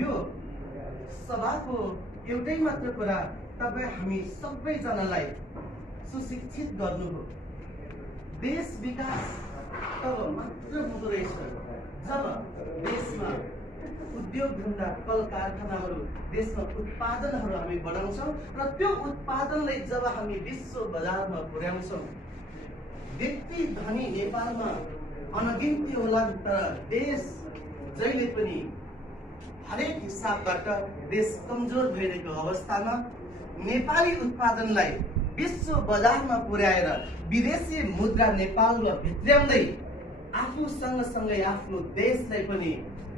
यो सभाको एउटै मात्र कुरा तपाईँ हामी सबैजनालाई सुशिक्षित गर्नु हो। देश विकास तब मात्र हुँदो रहेछ जब देशमा उद्योग धन्दा कल कारखानाहरू देशमा उत्पादनहरू हामी बढाउँछौँ र त्यो उत्पादनलाई जब हामी विश्व बजारमा पुर्याउँछौँ। व्यक्ति धनी नेपालमा अनगिन्ती होला, तर देश जहिले पनि हरेक हिसाबबाट देश कमजोर भइरहेको अवस्थामा नेपाली उत्पादनलाई विश्व बजारमा पुर्याएर विदेशी मुद्रा नेपालमा भित्र्याउँदै आफू सँगसँगै आफ्नो देशलाई पनि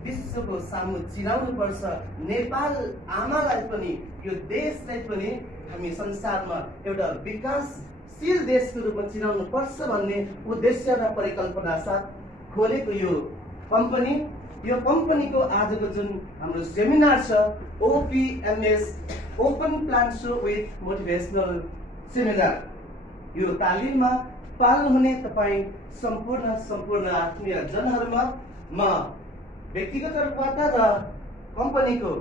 विश्वको सामु चिनाउनु पर्छ। नेपाल आमालाई पनि यो देशलाई पनि हामी संसारमा एउटा विकासशील देशको रूपमा चिनाउनु पर्छ भन्ने उद्देश्य र परिकल्पना साथ खोलेको यो कम्पनीको आजको जुन हाम्रो सेमिनार छ OPMS open plan show with motivational seminar, यो तालिममा पाल्नुहुने तपाईँ सम्पूर्ण आत्मीय जनहरूमा म व्यक्तिगत तर्फबाट र कम्पनीको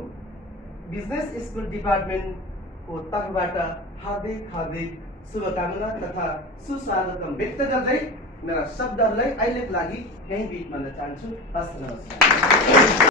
बिजनेस स्कुल डिपार्टमेन्टको तर्फबाट हार्दिक शुभकामना तथा सुस्वागतम व्यक्त गर्दै मेरा शब्दहरूलाई अहिलेको लागि यही बिट मान्न चाहन्छु। हस्त नमस्कार।